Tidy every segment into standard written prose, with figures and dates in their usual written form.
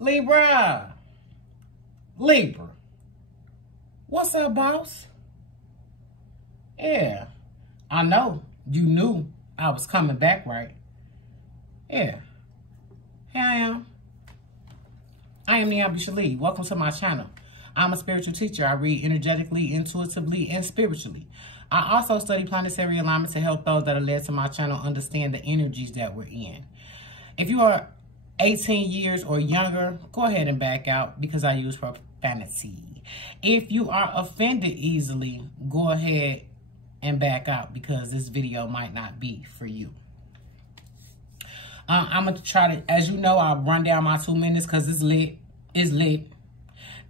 Libra. Libra. What's up, boss? Yeah. I know you knew I was coming back, right? Yeah. Here I am. I am NiambiShele. Welcome to my channel. I'm a spiritual teacher. I read energetically, intuitively, and spiritually. I also study planetary alignment to help those that are led to my channel understand the energies that we're in. If you are 18 years or younger, go ahead and back out because I use profanity. If you are offended easily, go ahead and back out because this video might not be for you. I'm going to try to, as you know, I'll run down my 2 minutes because it's lit. It's lit.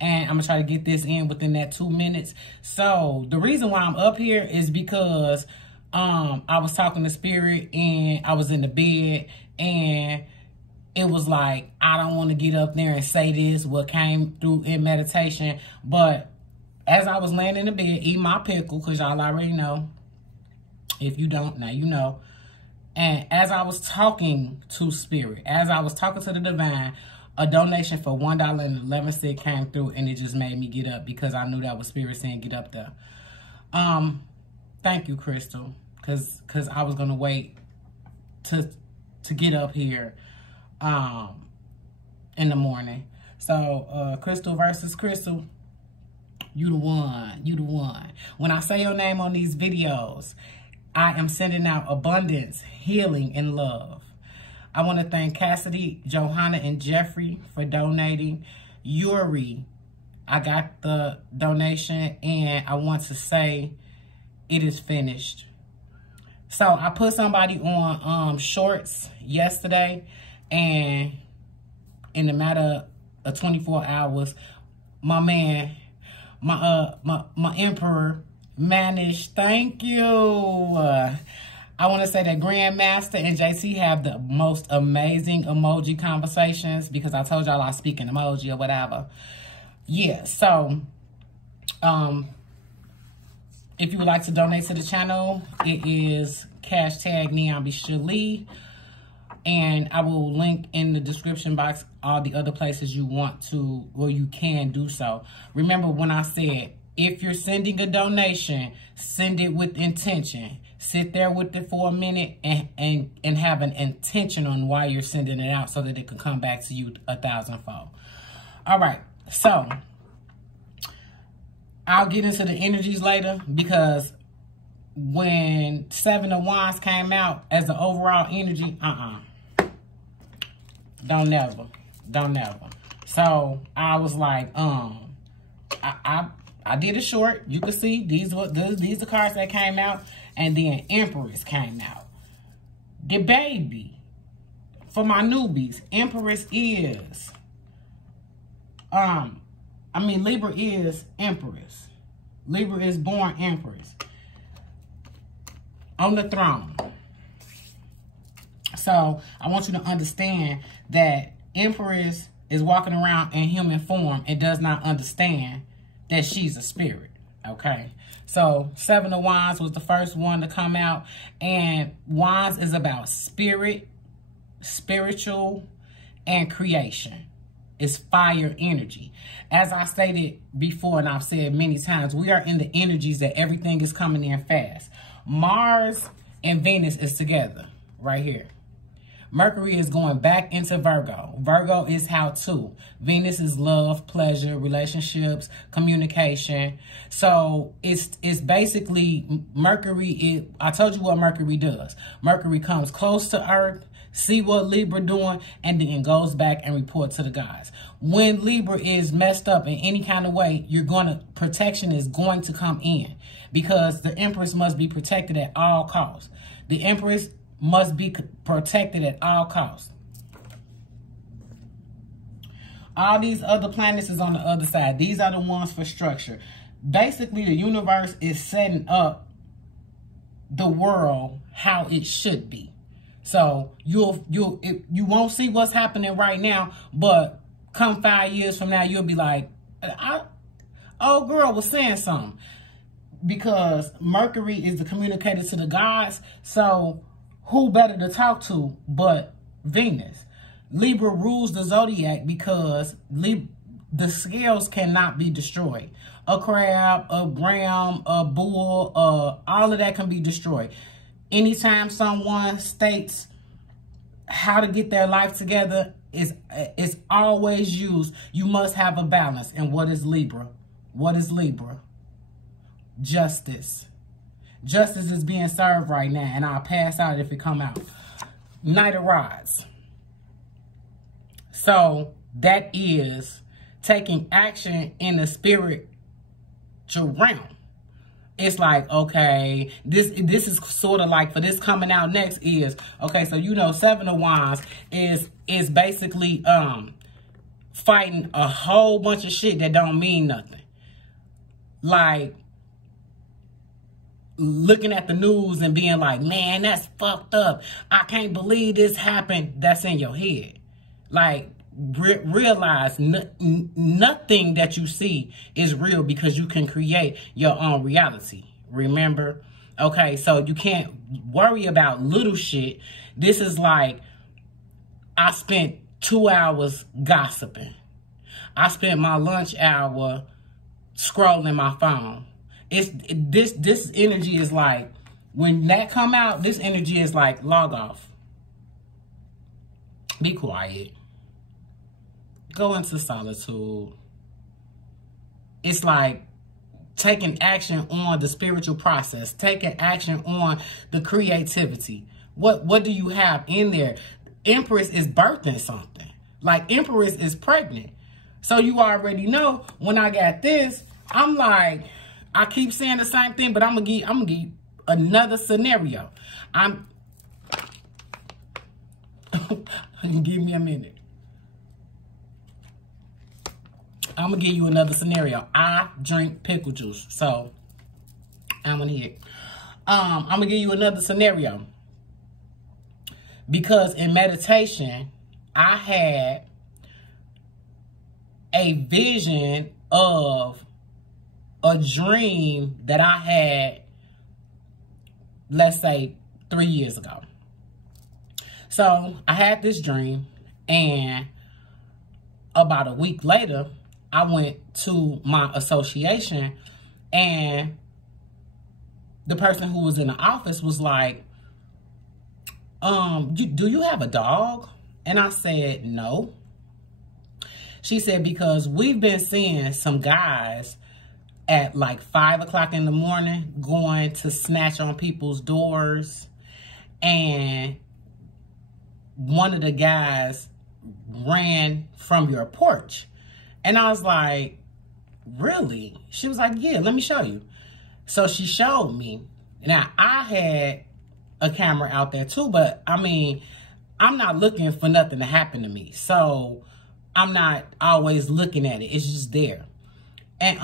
And I'm going to try to get this in within that 2 minutes. So the reason why I'm up here is because I was talking to Spirit and I was in the bed and it was like, I don't want to get up there and say this, what came through in meditation. But as I was laying in the bed, eating my pickle, because y'all already know. If you don't, now you know. And as I was talking to Spirit, as I was talking to the Divine, a donation for $1.11 came through, and it just made me get up because I knew that was Spirit saying get up there. Thank you, Crystal, because I was gonna wait to get up here in the morning. So Crystal versus Crystal, you the one, you the one. When I say your name on these videos, I am sending out abundance, healing, and love. I want to thank Cassidy, Johanna, and Jeffrey for donating. Yuri, I got the donation, and I want to say it is finished. So I put somebody on shorts yesterday, and in the matter of 24 hours, my man, my emperor managed. Thank you. I want to say that Grandmaster and JT have the most amazing emoji conversations because I told y'all I speak in emoji or whatever. Yeah, so if you would like to donate to the channel, it is #NiambiShele. And I will link in the description box all the other places you want to, or you can do so. Remember when I said, if you're sending a donation, send it with intention. Sit there with it for a minute and have an intention on why you're sending it out so that it can come back to you 1,000-fold. All right, so I'll get into the energies later because when 7 of Wands came out as the overall energy, don't never. So I was like, I did a short. You can see these are cards that came out, and then Empress came out. The baby for my newbies, Empress is Libra is Empress. Libra is born Empress on the throne. So I want you to understand that Empress is walking around in human form and does not understand that she's a spirit, okay? So 7 of Wands was the first one to come out, and Wands is about spirit, spiritual, and creation. It's fire energy. As I stated before, and I've said many times, we are in the energies that everything is coming in fast. Mars and Venus is together right here. Mercury is going back into Virgo. Virgo is how to. Venus is love, pleasure, relationships, communication. So it's basically Mercury. I told you what Mercury does. Mercury comes close to Earth, see what Libra doing, and then goes back and report to the gods. When Libra is messed up in any kind of way, protection is going to come in because the Empress must be protected at all costs. The Empress must be protected at all costs. All these other planets is on the other side. These are the ones for structure. Basically, the universe is setting up the world how it should be. So you won't see what's happening right now, but come 5 years from now, you'll be like, old girl was saying something. Because Mercury is the communicator to the gods, so who better to talk to but Venus? Libra rules the zodiac because the scales cannot be destroyed. A crab, a ram, a bull, all of that can be destroyed. Anytime someone states how to get their life together, it's always used. You must have a balance. And what is Libra? What is Libra? Justice. Justice is being served right now, and I'll pass out if it come out. Knight of Rods. So that is taking action in the spiritual realm. It's like, okay, this is sort of like, for this coming out next is, okay, so you know, Seven of Wands is basically fighting a whole bunch of shit that don't mean nothing. Like looking at the news and being like, man, that's fucked up. I can't believe this happened. That's in your head. Like, realize nothing that you see is real because you can create your own reality. Remember? Okay, so you can't worry about little shit. This is like, I spent 2 hours gossiping. I spent my lunch hour scrolling my phone. This energy is like, when that come out, this energy is like, log off. Be quiet. Go into solitude. It's like taking action on the spiritual process, taking action on the creativity. What do you have in there? Empress is birthing something. Like Empress is pregnant. So you already know when I got this, I'm like, I keep saying the same thing, but I'm gonna give you another scenario. Give me a minute. I'm gonna give you another scenario. I drink pickle juice, so I'm gonna hit. I'm gonna give you another scenario because in meditation, I had a vision of a dream that I had, let's say, 3 years ago. So I had this dream, and about a week later, I went to my association, and the person who was in the office was like, do you have a dog? And I said, no. She said, because we've been seeing some guys at like 5 o'clock in the morning going to snatch on people's doors. And one of the guys ran from your porch. And I was like, really? She was like, yeah, let me show you. So she showed me. Now, I had a camera out there too, but I mean, I'm not looking for nothing to happen to me. So I'm not always looking at it. It's just there. And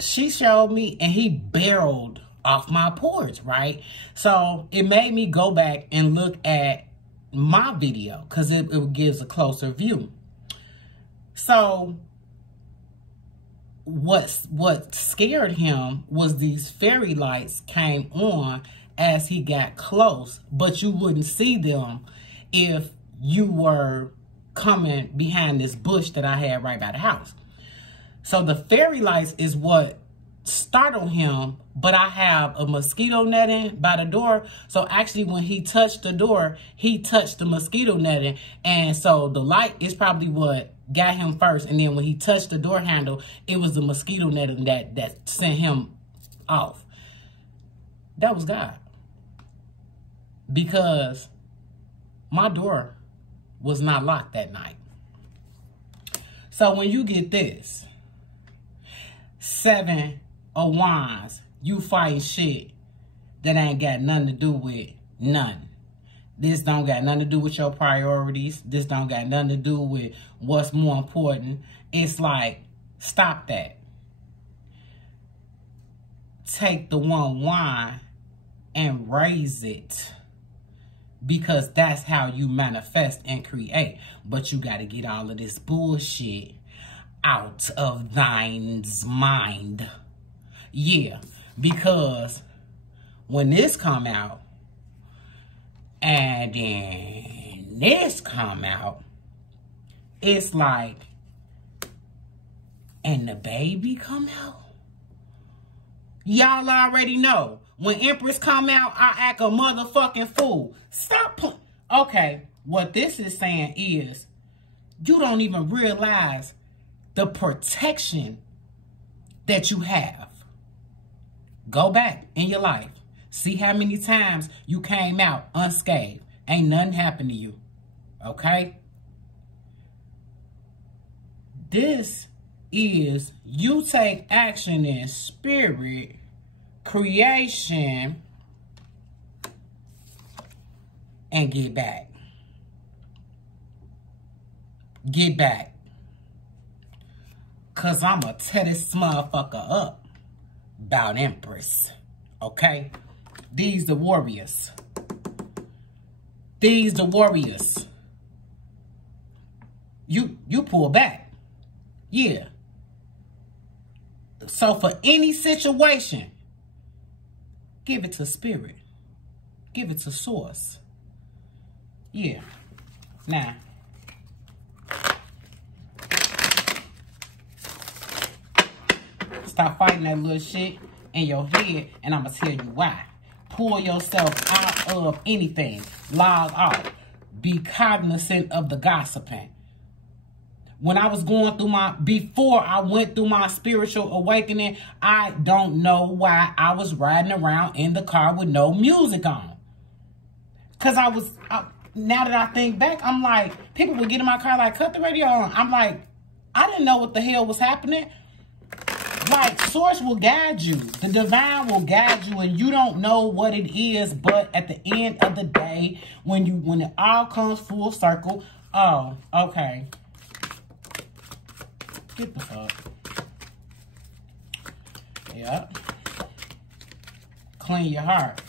she showed me, and he barreled off my porch, right? So it made me go back and look at my video because it gives a closer view. So what scared him was these fairy lights came on as he got close, but you wouldn't see them if you were coming behind this bush that I had right by the house. So the fairy lights is what startled him, but I have a mosquito netting by the door. So actually when he touched the door, he touched the mosquito netting. And so the light is probably what got him first. And then when he touched the door handle, it was the mosquito netting that sent him off. That was God. Because my door was not locked that night. So when you get this, 7 of Wands, you fighting shit that ain't got nothing to do with none. This don't got nothing to do with your priorities. This don't got nothing to do with what's more important. It's like, stop that. Take the 1 wand and raise it. Because that's how you manifest and create. But you got to get all of this bullshit out of thine's mind. Yeah, because when this come out, and then when this come out, it's like, and the baby come out? Y'all already know. When Empress come out, I act a motherfucking fool. Stop. Okay, what this is saying is, you don't even realize the protection that you have. Go back in your life. See how many times you came out unscathed. Ain't nothing happened to you. Okay? This is you take action in spirit, creation, and get back. Get back. Because I'm going to tear this motherfucker up about Empress. Okay? These the warriors. These the warriors. You pull back. Yeah. So for any situation, give it to spirit. Give it to source. Yeah. Now, stop fighting that little shit in your head, and I'm going to tell you why. Pull yourself out of anything. Log off. Be cognizant of the gossiping. When I was going through before I went through my spiritual awakening, I don't know why I was riding around in the car with no music on. Because now that I think back, I'm like, people would get in my car like, cut the radio on. I'm like, I didn't know what the hell was happening. Like, source will guide you. The divine will guide you, and you don't know what it is, but at the end of the day, when it all comes full circle, oh, okay. Get the fuck. Yep. Clean your heart.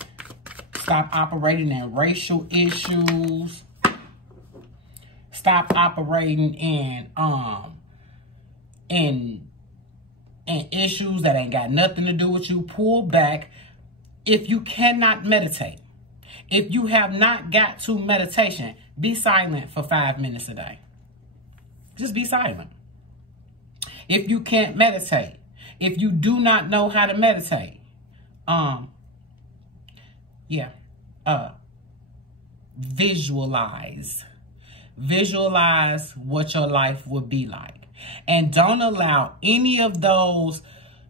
Stop operating in racial issues. Stop operating in issues that ain't got nothing to do with you. Pull back. If you cannot meditate, if you have not got to meditation, be silent for 5 minutes a day. Just be silent. If you can't meditate, if you do not know how to meditate, visualize. Visualize what your life would be like. And don't allow any of those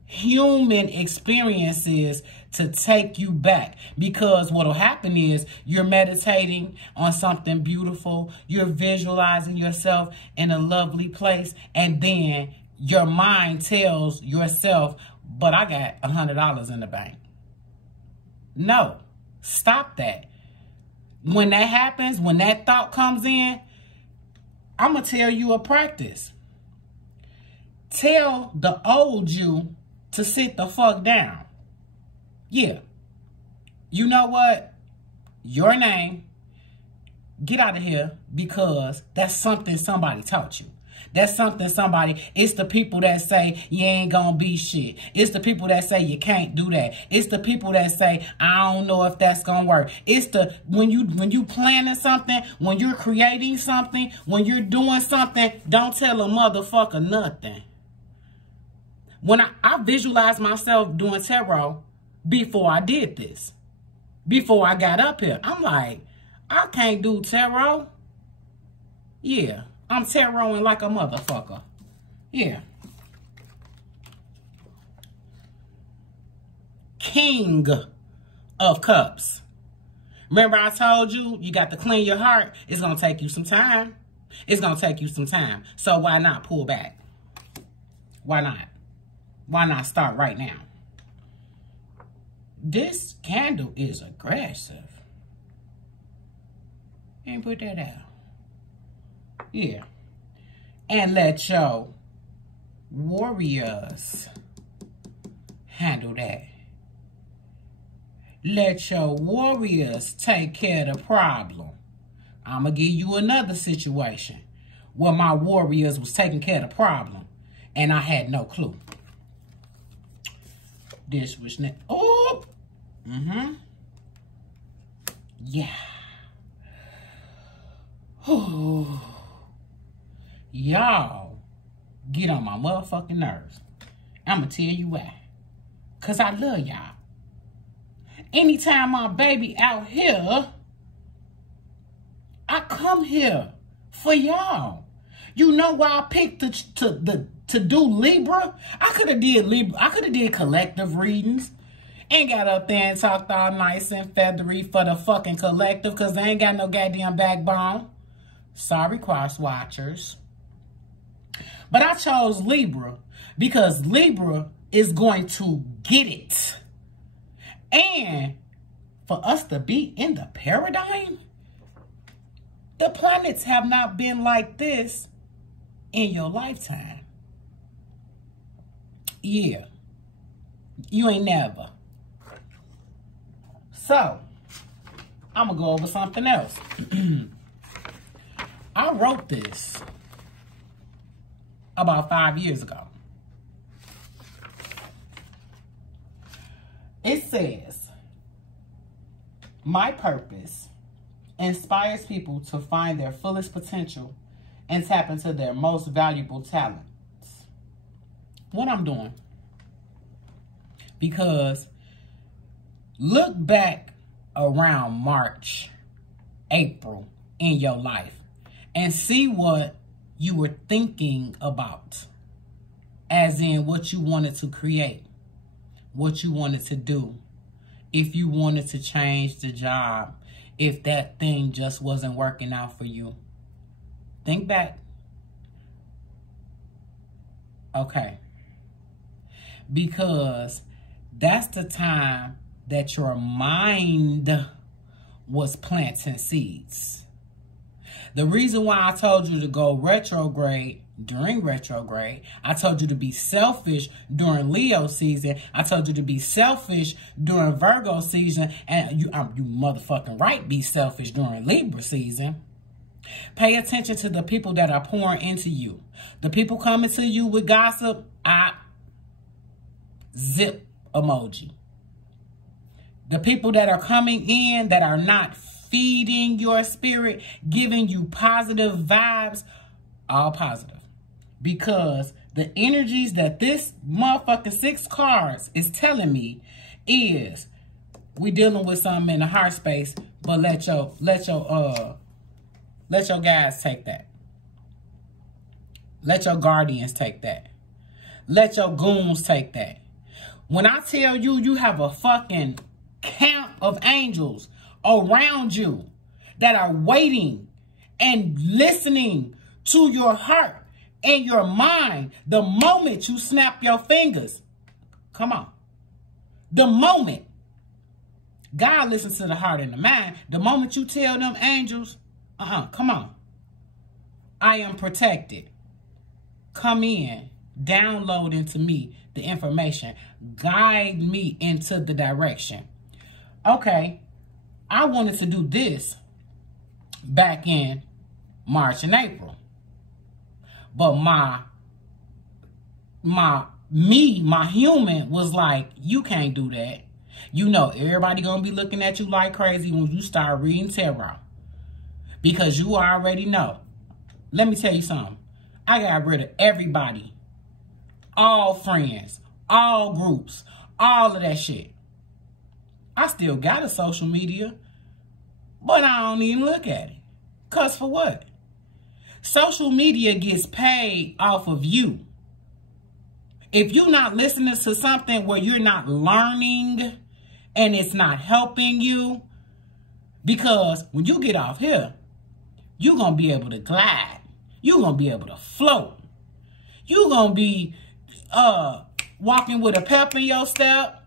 human experiences to take you back. Because what will happen is you're meditating on something beautiful. You're visualizing yourself in a lovely place. And then your mind tells yourself, but I got $100 in the bank. No, stop that. When that happens, when that thought comes in, I'm going to tell you a practice. Tell the old you to sit the fuck down. Yeah. You know what? Your name. Get out of here, because that's something somebody taught you. That's something it's the people that say you ain't gonna be shit. It's the people that say you can't do that. It's the people that say, I don't know if that's gonna work. It's when you planning something, when you're creating something, when you're doing something, don't tell a motherfucker nothing. When I visualized myself doing tarot before I did this, before I got up here, I'm like, I can't do tarot. Yeah. I'm tarotting like a motherfucker. Yeah. King of Cups. Remember I told you, you got to clean your heart. It's going to take you some time. It's going to take you some time. So why not pull back? Why not? Why not start right now? This candle is aggressive. And put that out. Yeah. And let your warriors handle that. Let your warriors take care of the problem. I'm going to give you another situation where my warriors was taking care of the problem and I had no clue. This was not. Oh! Yeah. Y'all get on my motherfucking nerves. I'ma tell you why. Cause I love y'all. Anytime my baby out here, I come here for y'all. You know why I picked to do Libra? I could have did Libra. I could have did collective readings. Ain't got up there and talked all nice and feathery for the fucking collective because they ain't got no goddamn backbone. Sorry, cross watchers. But I chose Libra because Libra is going to get it. And for us to be in the paradigm, the planets have not been like this in your lifetime. Yeah. You ain't never. So, I'm going to go over something else. I wrote this about 5 years ago. It says, my purpose inspires people to find their fullest potential and tap into their most valuable talents. What I'm doing. Because look back around March, April in your life and see what you were thinking about. As in what you wanted to create, what you wanted to do, if you wanted to change the job, if that thing just wasn't working out for you. Think back. Okay. Because that's the time that your mind was planting seeds. The reason why I told you to go retrograde during retrograde, I told you to be selfish during Leo season, I told you to be selfish during Virgo season, and you motherfucking right, be selfish during Libra season. Pay attention to the people that are pouring into you. The people coming to you with gossip, zip emoji. The people that are coming in that are not feeding your spirit, giving you positive vibes, all positive. Because the energies that this motherfucking 6 cards is telling me is we dealing with something in the heart space, but let your guides take that. Let your guardians take that. Let your goons take that. When I tell you, you have a fucking camp of angels around you that are waiting and listening to your heart and your mind the moment you snap your fingers. Come on. The moment. God listens to the heart and the mind. The moment you tell them angels, come on. I am protected. Come in. Download into me the information. Guide me into the direction. Okay. I wanted to do this back in March and April. But my human was like, you can't do that. You know, everybody gonna be looking at you like crazy when you start reading tarot. Because you already know. Let me tell you something. I got rid of everybody. All friends. All groups. All of that shit. I still got a social media. But I don't even look at it. Cause for what? Social media gets paid off of you. If you're not listening to something where you're not learning and it's not helping you, because when you get off here, you're going to be able to glide. You're going to be able to float. You're going to be walking with a pep in your step,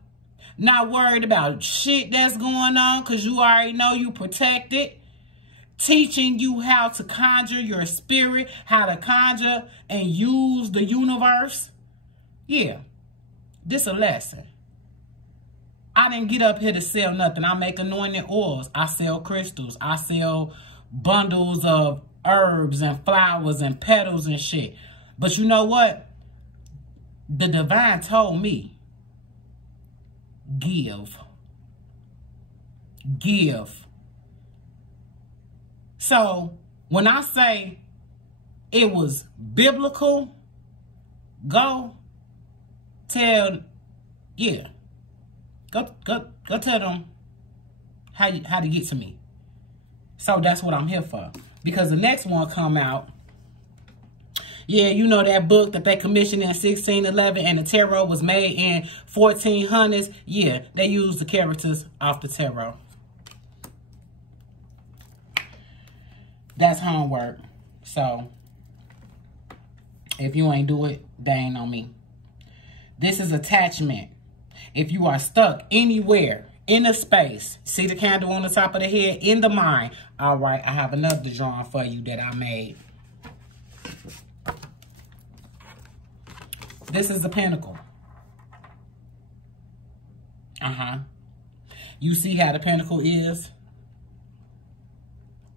not worried about shit that's going on because you already know you protected. Teaching you how to conjure your spirit, how to conjure and use the universe. Yeah, this a lesson. I didn't get up here to sell nothing. I make anointing oils. I sell crystals. I sell bundles of herbs and flowers and petals and shit. But you know what? The divine told me, give. Give. So, When I say it was biblical, go tell, yeah. Go tell them how to get to me. So that's what I'm here for. Because the next one come out. Yeah, you know that book that they commissioned in 1611 and the tarot was made in 1400s. Yeah, they used the characters off the tarot. That's homework. So if you ain't do it, they ain't on me. This is attachment. If you are stuck anywhere in a space, see the candle on the top of the head, in the mind. All right, I have another drawing for you that I made. This is the pentacle. You see how the pentacle is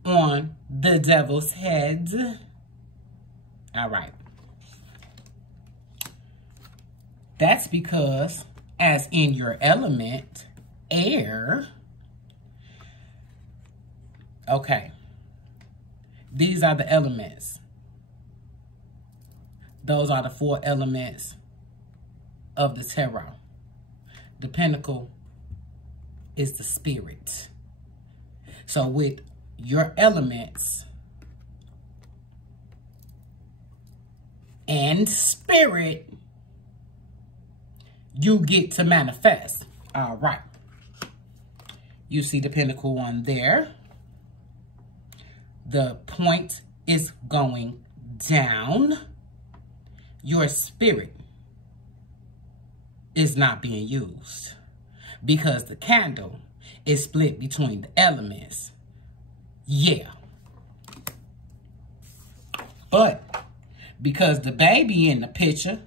on the devil's head. All right. That's because, as in your element, air. Okay. These are the elements. Those are the 4 elements of the tarot. The pentacle is the spirit. So with your elements and spirit, you get to manifest. All right. You see the pentacle on there. The point is going down. Your spirit is not being used because the candle is split between the elements. Yeah. But because the baby in the picture,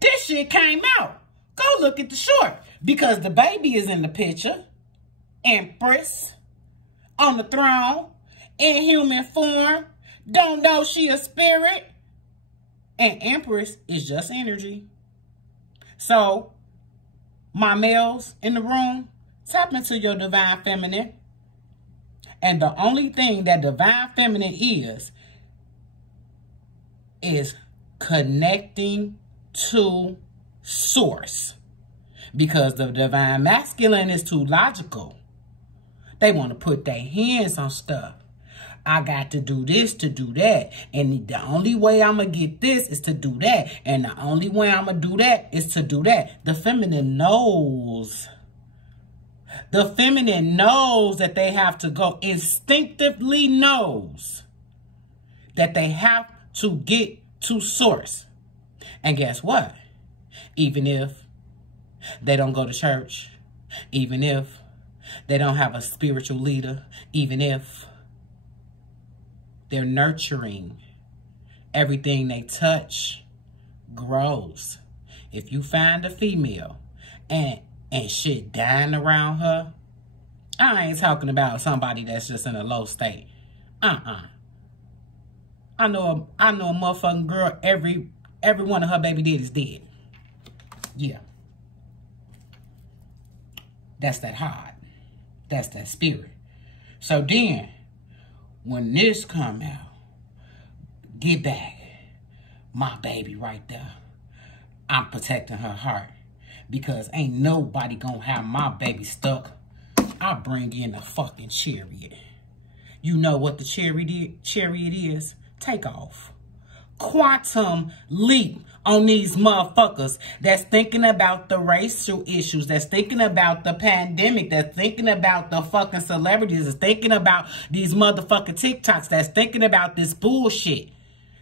this shit came out. Go look at the short. Because the baby is in the picture. Empress. On the throne. In human form. Don't know she a spirit. And Empress is just energy. So, my males in the room, tap into your divine feminine. And the only thing that divine feminine is connecting to source. Because the divine masculine is too logical. They want to put their hands on stuff. I got to do this to do that. And the only way I'm going to get this is to do that. And the only way I'm going to do that is to do that. The feminine knows. The feminine knows that they have to go. Instinctively knows that they have to get to source. And guess what? Even if they don't go to church, even if they don't have a spiritual leader, even if they're nurturing, everything they touch grows. If you find a female and shit dying around her, I ain't talking about somebody that's just in a low state. I know a motherfucking girl, every one of her baby daddies dead. Yeah. That's that heart. That's that spirit. So then, when this come out, get back. My baby right there. I'm protecting her heart. Because ain't nobody gonna have my baby stuck. I bring in a fucking chariot. You know what the chariot is? Take off. Quantum leap on these motherfuckers that's thinking about the racial issues, that's thinking about the pandemic, that's thinking about the fucking celebrities, that's thinking about these motherfucking TikToks, that's thinking about this bullshit.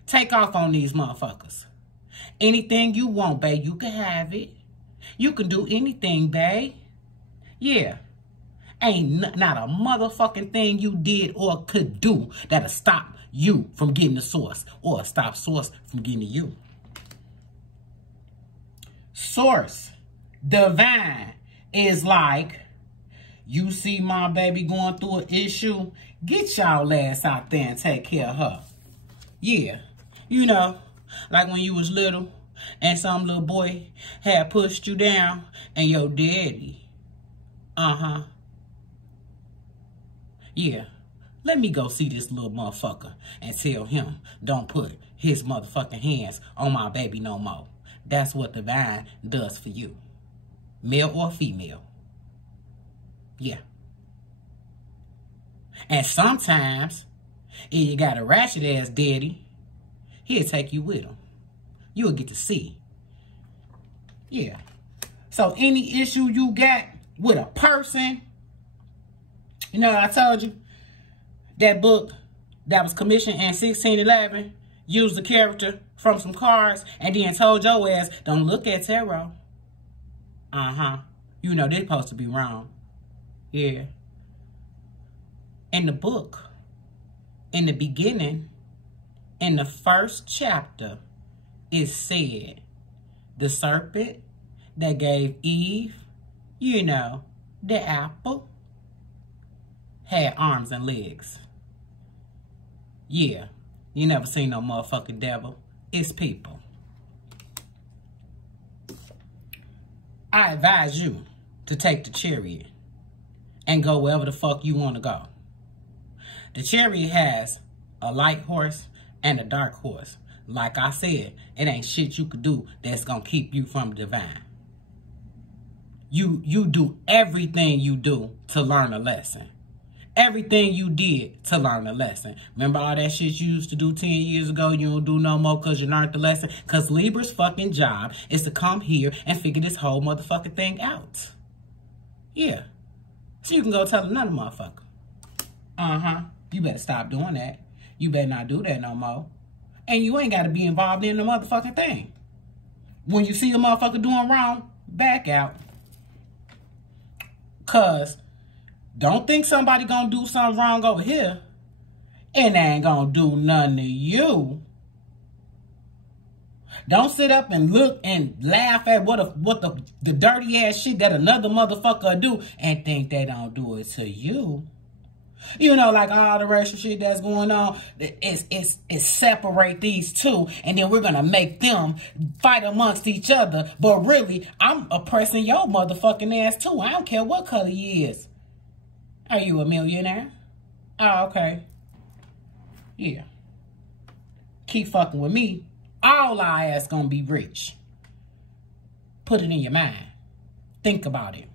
Take off on these motherfuckers. Anything you want, babe, you can have it. You can do anything, babe. Yeah. Ain't not a motherfucking thing you did or could do that'll stop you from getting the source or stop source from getting to you. Source, divine, is like, you see my baby going through an issue, get y'all ass out there and take care of her. Yeah, you know, like when you was little and some little boy had pushed you down and your daddy, yeah, Let me go see this little motherfucker and tell him don't put his motherfucking hands on my baby no more. That's what divine does for you. Male or female. Yeah. And sometimes, if you got a ratchet ass daddy, he'll take you with him. You'll get to see. Yeah. So any issue you got with a person, you know, I told you, that book that was commissioned in 1611 used the character from some cards and then told your ass, don't look at tarot. You know, they're supposed to be wrong. Yeah. In the book, in the beginning, in the first chapter, it said the serpent that gave Eve, you know, the apple, had arms and legs. Yeah, you never seen no motherfucking devil. It's people. I advise you to take the chariot and go wherever the fuck you want to go. The chariot has a light horse and a dark horse. Like I said, it ain't shit you could do that's gonna keep you from divine. You do everything you do to learn a lesson. Everything you did to learn a lesson. Remember all that shit you used to do 10 years ago? You don't do no more because you learned the lesson? Because Libra's fucking job is to come here and figure this whole motherfucking thing out. Yeah. So you can go tell another motherfucker. You better stop doing that. You better not do that no more. And you ain't got to be involved in the motherfucking thing. When you see a motherfucker doing wrong, back out. Because don't think somebody gonna do something wrong over here and they ain't gonna do nothing to you. Don't sit up and look and laugh at what the dirty ass shit that another motherfucker do and think they don't do it to you. You know, like all the racial shit that's going on, it's separate these two, and then we're gonna make them fight amongst each other. But really, I'm oppressing your motherfucking ass too. I don't care what color you is. Are you a millionaire? Oh, okay. Yeah. Keep fucking with me. All our ass gonna be rich. Put it in your mind. Think about it.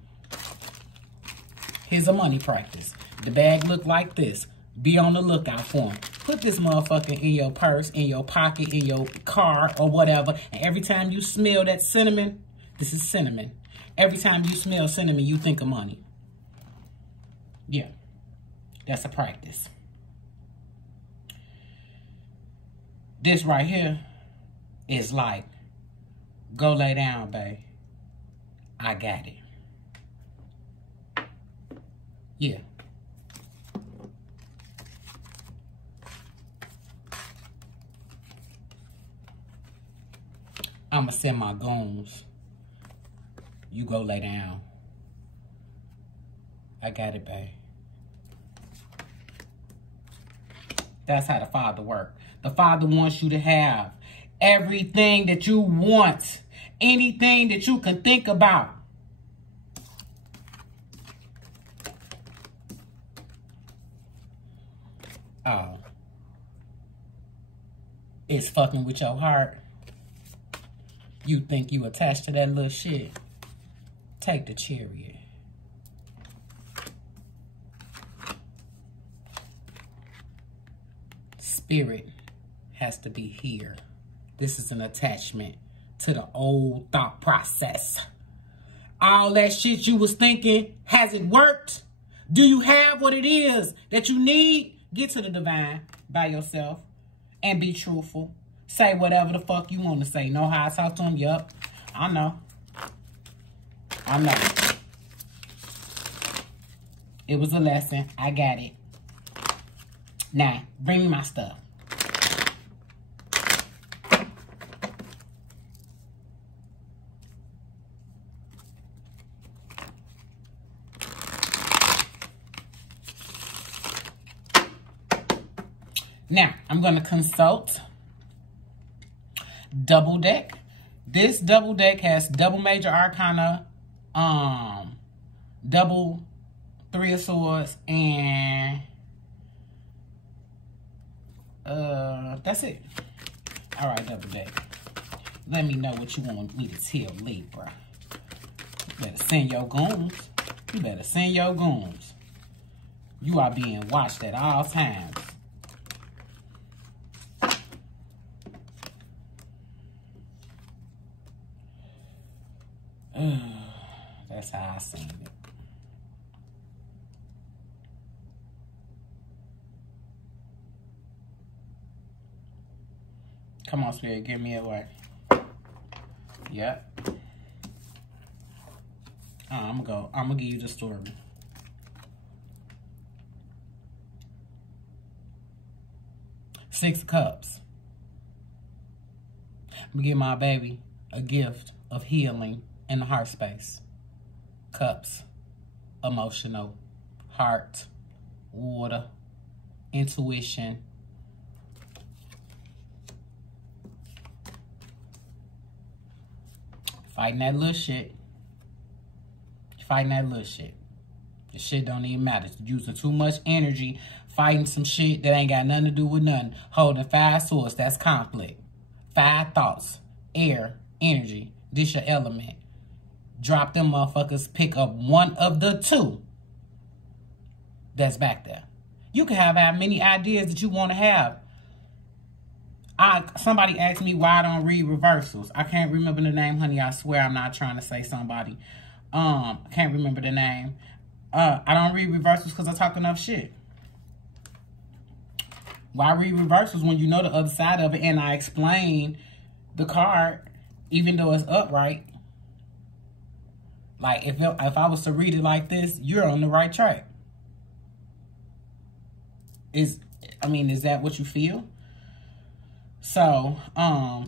Here's a money practice. The bag look like this. Be on the lookout for them. Put this motherfucker in your purse, in your pocket, in your car, or whatever. And every time you smell that cinnamon, this is cinnamon. Every time you smell cinnamon, you think of money. Yeah, that's a practice. This right here is like, go lay down, babe. I got it. Yeah. I'ma send my goons. You go lay down. I got it, babe. That's how the Father works. The Father wants you to have everything that you want. Anything that you can think about. Oh. It's fucking with your heart. You think you attached to that little shit. Take the chariot. Spirit has to be here. This is an attachment to the old thought process. All that shit you was thinking, has it worked? Do you have what it is that you need? Get to the divine by yourself and be truthful. Say whatever the fuck you want to say. Know how I talk to him? Yup. I know. I know. It was a lesson. I got it. Now, bring me my stuff. Now, I'm going to consult double deck. This double deck has double major arcana, double three of swords, and That's it. All right, double deck. Let me know what you want me to tell Libra. You better send your goons. You better send your goons. You are being watched at all times. That's how I seen it. Come on, Spirit, give me away. Yep. I'm gonna give you the story. Six of Cups. I'm gonna give my baby a gift of healing in the heart space. Cups, emotional, heart, water, intuition. Fighting that little shit. Fighting that little shit. The shit don't even matter. Using too much energy, fighting some shit that ain't got nothing to do with nothing. Holding 5 swords, that's conflict. 5 thoughts, air, energy. This your element. Drop them motherfuckers, pick up one of the 2 that's back there. You can have how many ideas that you want to have. Somebody asked me why I don't read reversals. I can't remember the name, honey. I swear I'm not trying to say somebody. I can't remember the name. I don't read reversals because I talk enough shit. Why read reversals when you know the other side of it and I explain the card even though it's upright? Like, if I was to read it like this, you're on the right track. Is that what you feel? So,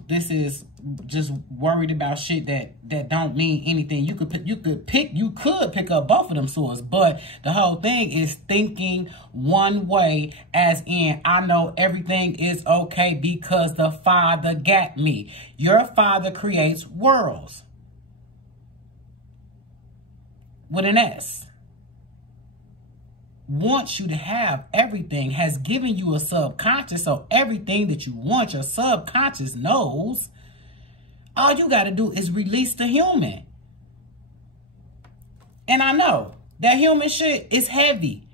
this is just worried about shit that don't mean anything. You could pick up both of them swords, but the whole thing is thinking one way, as in, I know everything is okay because the Father got me. Your Father creates worlds with an S. Wants you to have everything, has given you a subconscious, so everything that you want, your subconscious knows. All you got to do is release the human. And I know that human shit is heavy.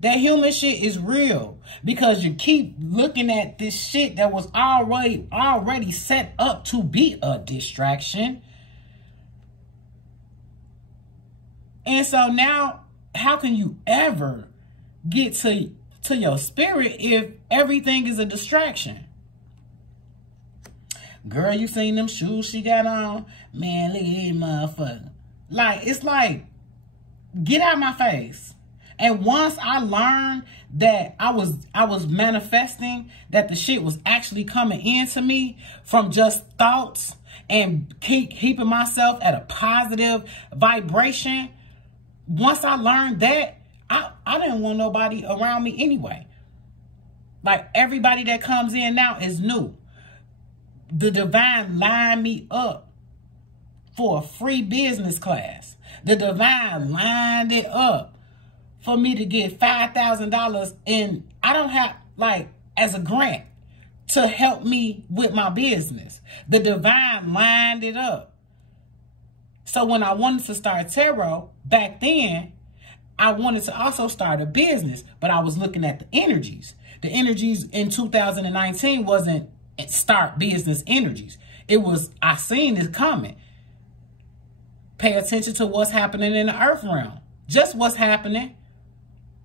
That human shit is real because you keep looking at this shit that was already set up to be a distraction. And so now, how can you ever get to your spirit if everything is a distraction? Girl, you seen them shoes she got on? Man, look at this motherfucker. Like, it's like, get out of my face. And once I learned that I was manifesting, that the shit was actually coming into me from just thoughts and keeping myself at a positive vibration. Once I learned that, I didn't want nobody around me anyway. Like, everybody that comes in now is new. The divine lined me up for a free business class. The divine lined it up for me to get $5,000 in, I don't have, like, as a grant to help me with my business. The divine lined it up. So when I wanted to start tarot, back then, I wanted to also start a business, but I was looking at the energies. The energies in 2019 wasn't start business energies. It was, I seen it coming. Pay attention to what's happening in the earth realm. Just what's happening,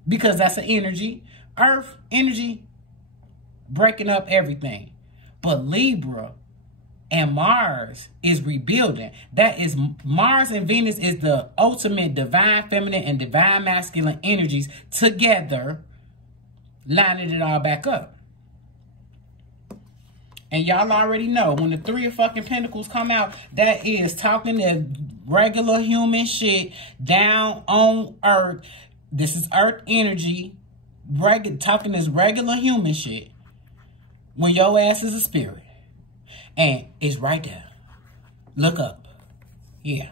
because that's an energy. Earth energy, breaking up everything. But Libra and Mars is rebuilding. That is, Mars and Venus is the ultimate divine feminine and divine masculine energies together, lining it all back up. And y'all already know, when the 3 of fucking Pentacles come out, that is talking that regular human shit down on earth. This is earth energy, talking this regular human shit. When your ass is a spirit. And it's right there. Look up. Yeah.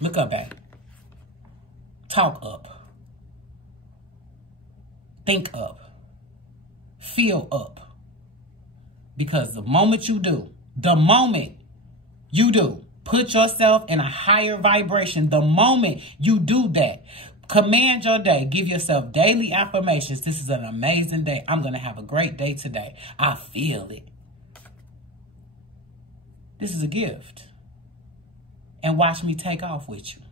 Look up, babe. Talk up. Think up. fill up. Because the moment you do, put yourself in a higher vibration, the moment you do that, command your day. Give yourself daily affirmations. This is an amazing day. I'm going to have a great day today. I feel it. This is a gift. And watch me take off with you.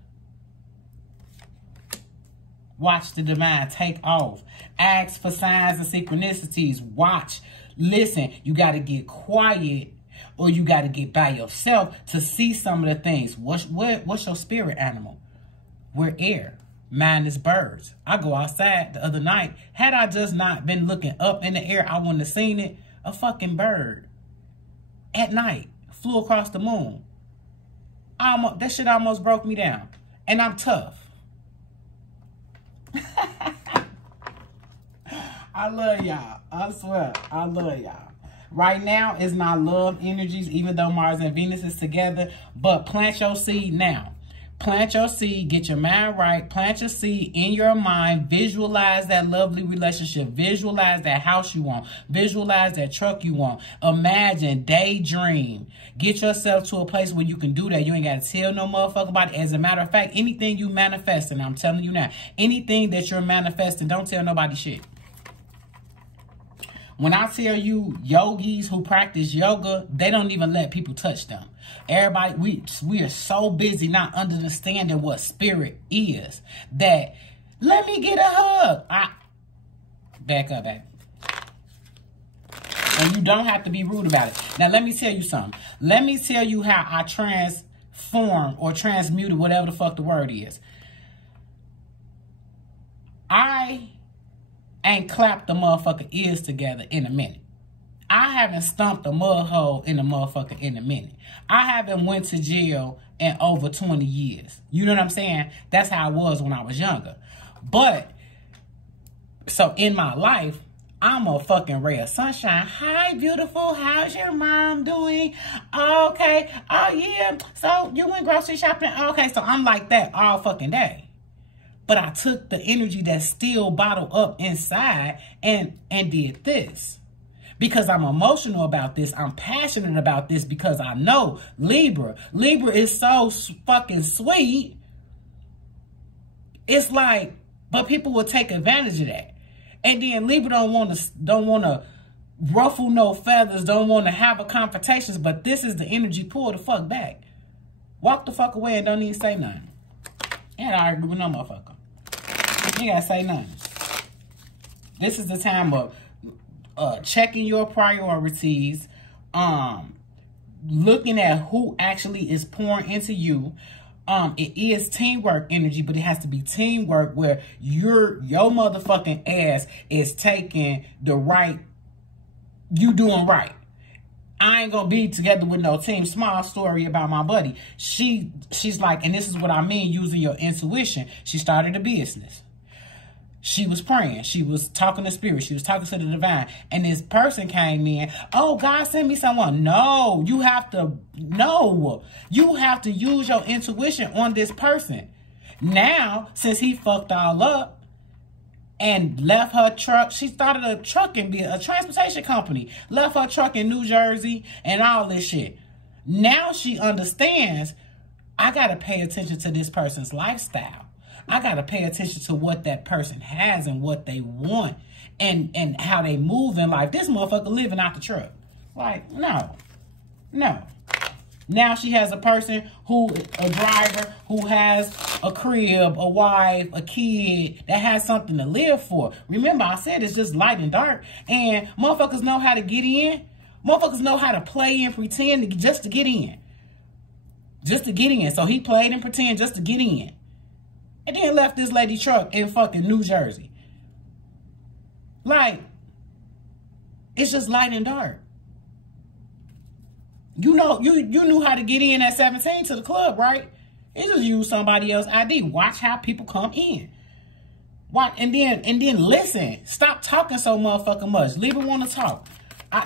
Watch the divine take off. Ask for signs and synchronicities. Watch. Listen, you got to get quiet or you got to get by yourself to see some of the things. What's your spirit animal? We're air. Mine is birds. I go outside the other night. Had I just not been looking up in the air, I wouldn't have seen it. A fucking bird. At night. Flew across the moon. That shit almost broke me down. And I'm tough. I love y'all. I swear. I love y'all. Right now, it's not love energies, even though Mars and Venus is together. But plant your seed now. Plant your seed. Get your mind right. Plant your seed in your mind. Visualize that lovely relationship. Visualize that house you want. Visualize that truck you want. Imagine. Daydream. Get yourself to a place where you can do that. You ain't got to tell no motherfucker about it. As a matter of fact, anything you manifest, and I'm telling you now, anything that you're manifesting, don't tell nobody shit. When I tell you yogis who practice yoga, they don't even let people touch them. Everybody, we are so busy not understanding what spirit is that, let me get a hug. Back up, baby. And you don't have to be rude about it. Now, let me tell you something. Let me tell you how I transform or transmuted, whatever the fuck the word is. I ain't clapped the motherfucker ears together in a minute. I haven't stomped a mud hole in a motherfucker in a minute. I haven't went to jail in over 20 years. You know what I'm saying? That's how I was when I was younger. But, so in my life, I'm a fucking ray of sunshine. Hi, beautiful. How's your mom doing? Okay. Oh, yeah. So you went grocery shopping? Okay. So I'm like that all fucking day. But I took the energy that's still bottled up inside and did this. Because I'm emotional about this. I'm passionate about this because I know Libra. Libra is so fucking sweet. It's like, but people will take advantage of that. And then Libra don't want to ruffle no feathers, don't want to have a confrontations, but this is the energy. Pull the fuck back. Walk the fuck away and don't even say nothing. And I argue with no motherfucker. You gotta say nothing. This is the time of checking your priorities, looking at who actually is pouring into you. It is teamwork energy, but it has to be teamwork where your motherfucking ass is taking the right, you doing right. I ain't gonna be together with no team. Small story about my buddy. She's like, and this is what I mean using your intuition. She started a business. She was praying. She was talking to spirit. She was talking to the divine. And this person came in. Oh, God sent me someone. No, you have to use your intuition on this person. Now, since he fucked all up and left her truck, she started a transportation company. Left her truck in New Jersey and all this shit. Now she understands, I got to pay attention to this person's lifestyle. I got to pay attention to what that person has and what they want and how they move in life. This motherfucker living out the truck. Like, no. Now she has a person a driver who has a crib, a wife, a kid that has something to live for. Remember, I said it's just light and dark. And motherfuckers know how to get in. Motherfuckers know how to play and pretend just to get in. Just to get in. So he played and pretend just to get in. And then left this lady truck in fucking New Jersey. Like, it's just light and dark. You know, you knew how to get in at 17 to the club, right? You just use somebody else's ID. Watch how people come in. Watch, and then listen. Stop talking so motherfucking much. Libra want to talk.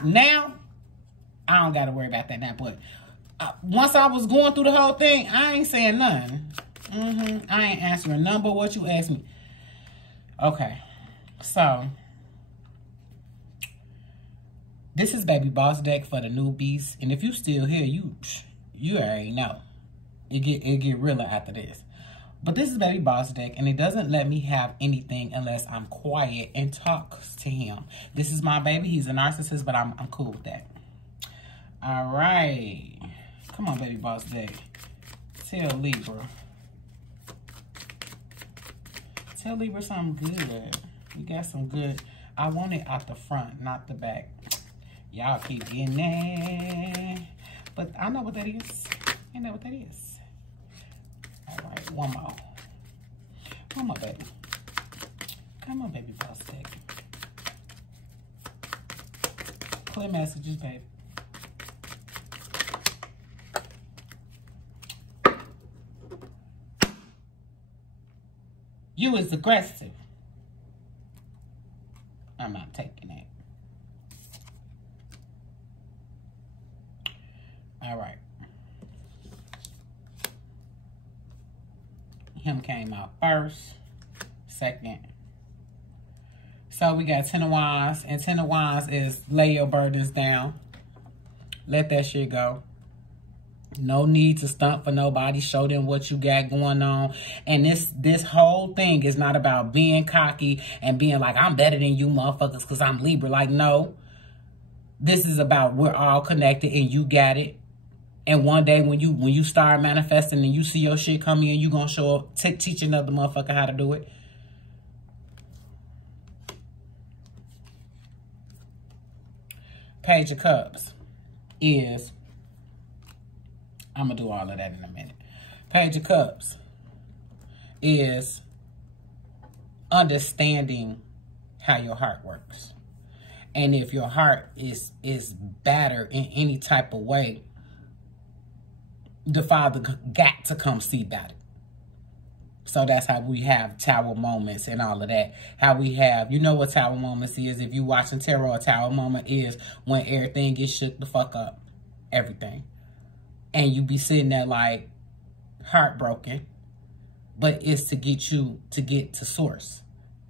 Now, I don't got to worry about that now. But once I was going through the whole thing, I ain't saying nothing. I ain't answering none but what you asked me. Okay. So, This is Baby Boss deck for the newbies. And if you still here, you already know. It get realer after this. But this is Baby Boss deck, and it doesn't let me have anything unless I'm quiet and talk to him. This is my baby. He's a narcissist, but I'm cool with that. All right. Come on, Baby Boss deck. Tell Libra. Tell Libra something good. We got some good. I want it out the front, not the back. Y'all keep getting that. But I know what that is. I know what that is. All right, one more. Come on, baby. Come on, Baby Boss deck. Clear messages, baby. You is aggressive. I'm not taking it. All right. Him came out first, second. So we got 10 of Wands, and 10 of Wands is lay your burdens down. Let that shit go. No need to stunt for nobody. Show them what you got going on. And this whole thing is not about being cocky and being like, I'm better than you motherfuckers because I'm Libra. Like, no. This is about we're all connected and you got it. And one day when you start manifesting and you see your shit coming in, you gonna show up, teach another motherfucker how to do it. Page of Cups is, I'm gonna do all of that in a minute. Page of Cups is understanding how your heart works. And if your heart is battered in any type of way, the Father got to come see about it. So that's how we have tower moments and all of that. How we have, you know what tower moments is. If you watching tarot, a tower moment is when everything gets shook the fuck up. Everything. And you be sitting there like heartbroken. But it's to get you to get to source.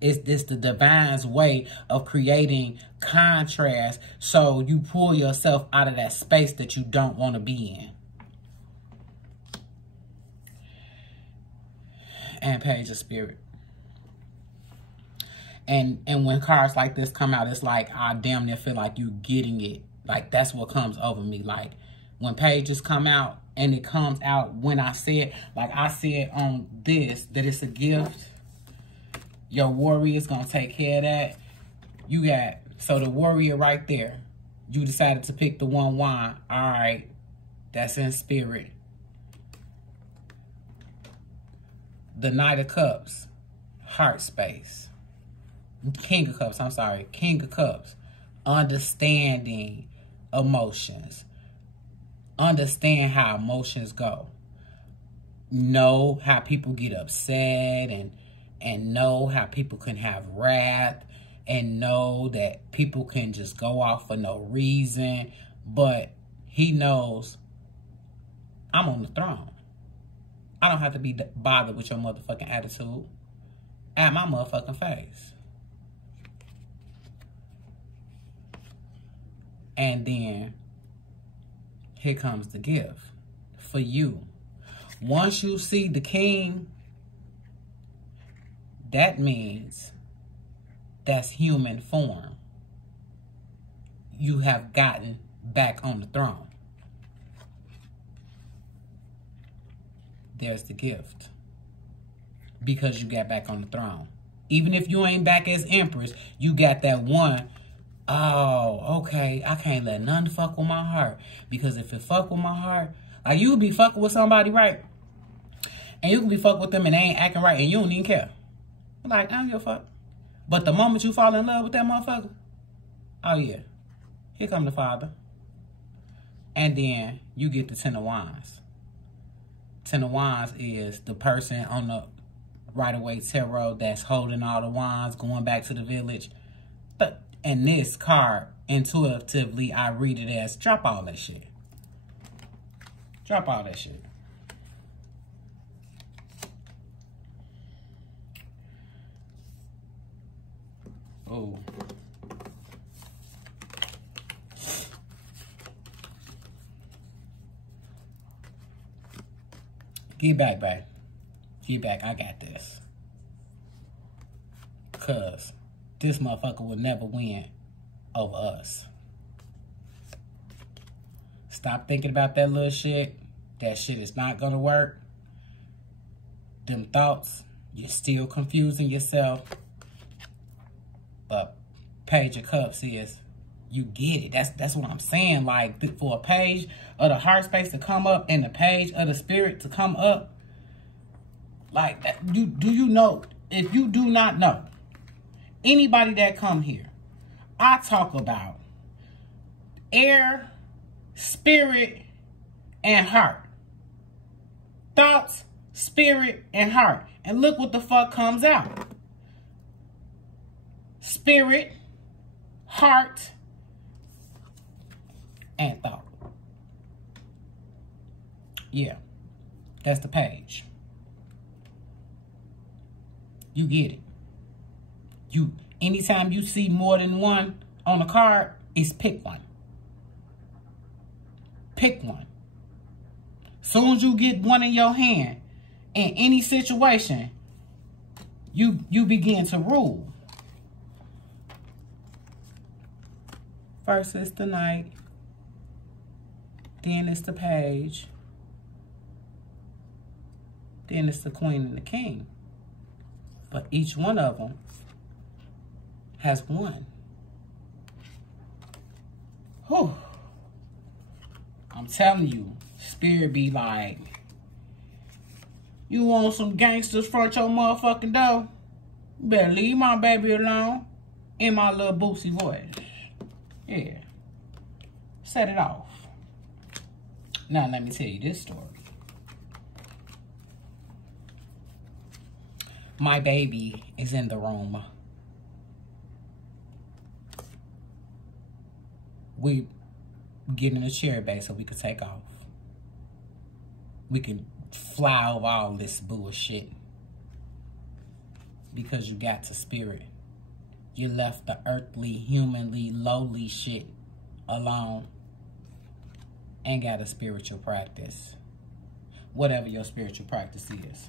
It's the divine's way of creating contrast so you pull yourself out of that space that you don't want to be in. And Page of Spirit. And when cards like this come out, it's like I damn near feel like you getting it. Like that's what comes over me. Like when pages come out and it comes out when I say it, like I said on this, that it's a gift. Your warrior is gonna take care of that. You got, so the warrior right there, you decided to pick the one wand. All right, that's in spirit. The Knight of Cups, heart space. King of Cups, I'm sorry. King of Cups, understanding emotions. Understand how emotions go. Know how people get upset and know how people can have wrath and know that people can just go off for no reason. But he knows I'm on the throne. I don't have to be bothered with your motherfucking attitude at my motherfucking face. And then here comes the gift for you. Once you see the king, that means that's human form. You have gotten back on the throne. There's the gift. Because you got back on the throne. Even if you ain't back as Empress, you got that one. Oh, okay. I can't let none fuck with my heart. Because if it fuck with my heart, like you be fucking with somebody, right? And you can be fucking with them and they ain't acting right and you don't even care. Like, I don't give a fuck. But the moment you fall in love with that motherfucker, oh yeah. Here come the Father. And then you get the 10 of Wands. 10 of Wands is the person on the right-of-way tarot that's holding all the wands, going back to the village. And this card, intuitively, I read it as drop all that shit. Drop all that shit. Oh. Get back, babe. Get back. I got this. Because this motherfucker will never win over us. Stop thinking about that little shit. That shit is not going to work. Them thoughts, you're still confusing yourself. But Page of Cups is, you get it. That's what I'm saying. Like, for a page of the heart space to come up and the page of the spirit to come up, like, that, do you know? If you do not know, anybody that come here, I talk about air, spirit, and heart. Thoughts, spirit, and heart. And look what the fuck comes out. Spirit, heart, and thought. Yeah, that's the page. You get it. Anytime you see more than one on a card, it's pick one. Pick one. Soon as you get one in your hand, in any situation, you begin to rule. First is the knight, then it's the page, then it's the queen and the king. But each one of them has one. Whew. I'm telling you, spirit be like, you want some gangsters front your motherfucking door? You better leave my baby alone. In my little Boosie voice. Yeah. Set it off. Now let me tell you this story. My baby is in the room. We get in a chair bay so we could take off. We can fly over all this bullshit. Because you got to spirit. You left the earthly, humanly, lowly shit alone. And got a spiritual practice. Whatever your spiritual practice is.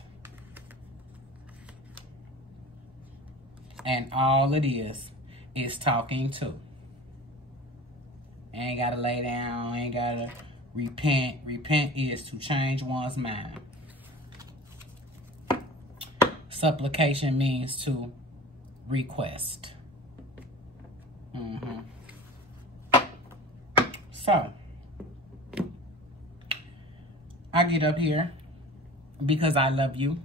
And all it is talking to. Ain't gotta lay down, ain't gotta repent. Repent is to change one's mind. Supplication means to request. So, I get up here because I love you.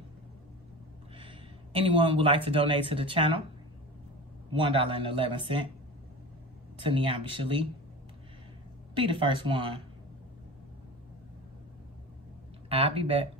Anyone would like to donate to the channel? $1.11 to NiambiShele. Be the first one. I'll be back.